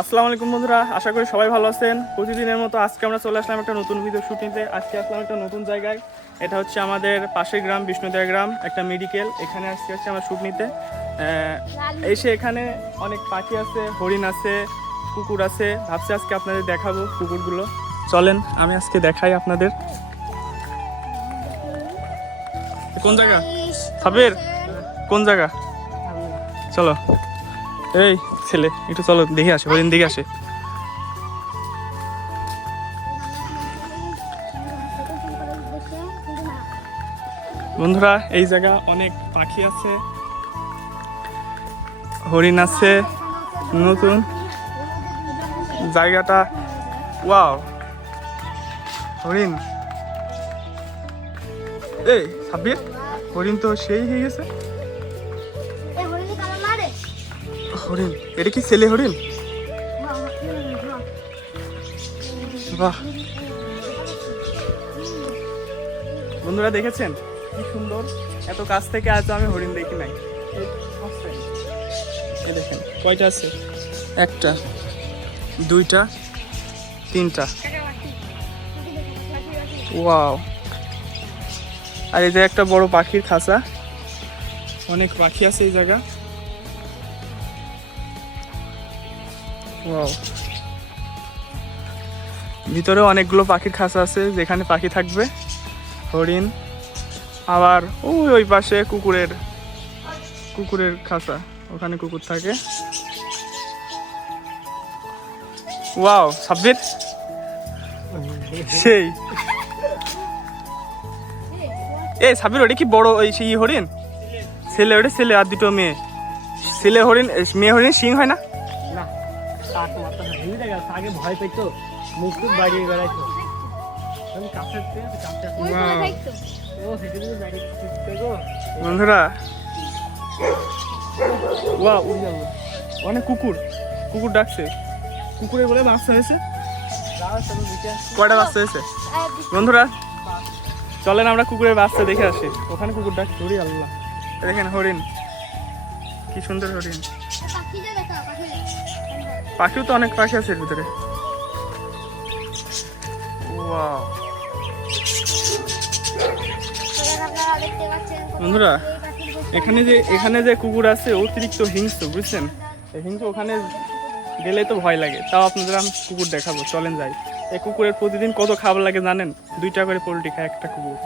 আসসালামু আলাইকুম বন্ধুরা আশা করি সবাই ভালো আছেন। প্রতিদিনের মতো আজকে আমরা চলে আসলাম একটা নতুন ভিডিও শুট নিতে আজকে আসলাম একটা নতুন জায়গায়। এটা হচ্ছে আমাদের পাশের গ্রাম বিষ্ণুদয়া গ্রাম একটা মেডিকেল এখানে আজকে হচ্ছে আমরা শুট নিতে। এসে এখানে অনেক পাখি আছে হরিণ আছে কুকুর আছে। ভাবছি আজকে আপনাদের দেখাবো কুকুরগুলো। চলেন আমি আজকে দেখাই আপনাদের। কোন জায়গা? সাবের কোন জায়গা? চলো। এই ছেলে, একটু চলো, দেখে আসে, হরিণ দিকে আসে। বন্ধুরা, এই জায়গা অনেক পাখি আছে, হরিণ আছে, নতুন জায়গাটা, ওয়াও, হরিণ। এই, সাব্বির, হরিণ তো সেই হয়ে গেছে। হরিণ? এটা কি ছেলে হরিণ? বাহ। বন্ধুরা দেখেছেন? কি সুন্দর। এত কাছ থেকে আজ আমি হরিণ দেখি নাই। দেখেন, কয়টা আছে? একটা, দুইটা, তিনটা। ওয়াও। আর এই যে একটা বড় পাখির খাঁচা। অনেক পাখি আছে এই জায়গা। ভিতরে অনেকগুলো পাখির খাঁচা আছে, যেখানে পাখি থাকবে, হরিণ, আবার ওই ওই পাশে কুকুরের কুকুরের খাঁচা, ওখানে কুকুর থাকে। ওয়াও সাব্বির? সেই। এ, সাব্বির, ওটা কি বড় ওই সেই হরিণ? ছেলে, ওটা ছেলে আর দুটো মেয়ে। ছেলে হরিণ মেয়ে হরিণ, সিং হয় না? কাক মাথা ভেঙে দেখা আগে ভয় পেতো মুখ টুক বাড়িয়ে বেড়াইতো আমি কাছে ও সেখানে বাড়ি গো বন্ধুরা। ওয়া উড়ে যাব। অনেক কুকুর। কুকুর ডাকছে। কুকুরে বলে বাচ্চা হয়েছে কয়টা বাচ্চা হয়েছে বন্ধুরা চলেন আমরা কুকুরের বাচ্চা দেখে আসি। ওখানে কুকুর ডাকছে হরি আল্লাহ। দেখেন হরিণ। কি সুন্দর হরিণ। পাখিও তো অনেক পাখি আছে এর ভিতরে। বন্ধুরা, এখানে যে এখানে যে কুকুর আছে অতিরিক্ত হিংস্র বুঝছেন? হিংস্র ওখানে গেলে তো ভয় লাগে। তাও আপনাদের আমি কুকুর দেখাবো চলেন যাই। এই কুকুরের প্রতিদিন কত খাবার লাগে জানেন? দুইটা করে পোলট্রি খায় একটা কুকুর।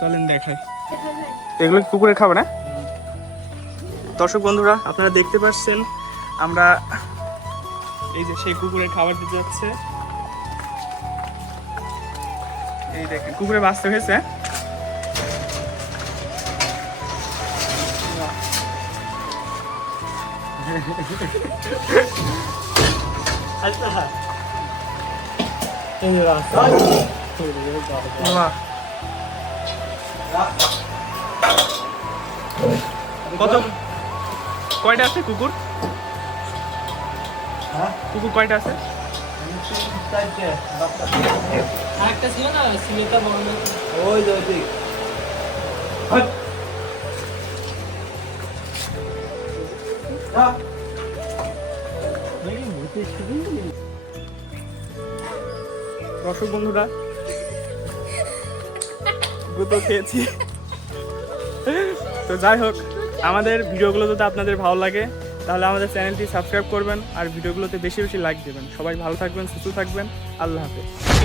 চলেন দেখাই। এগুলো কুকুরের খাবার না দর্শক বন্ধুরা আপনারা দেখতে পাচ্ছেন আমরা এই যে সেই কুকুরের খাবার দিতে যাচ্ছে এই দেখেন, কুকুরের বাঁচতে হয়েছে। কত কয়টা আছে কুকুর কুকুর কয়টা আছে? আরেকটা ছিল না সিলেটা বড় না ওই ওই দর্শক বন্ধুরা গুতো খেয়েছি। তো যাই হোক আমাদের ভিডিওগুলো যদি আপনাদের ভালো লাগে তাহলে আমাদের চ্যানেলটি সাবস্ক্রাইব করবেন আর ভিডিওগুলোতে বেশি বেশি লাইক দেবেন। সবাই ভালো থাকবেন, সুস্থ থাকবেন। আল্লাহ হাফেজ।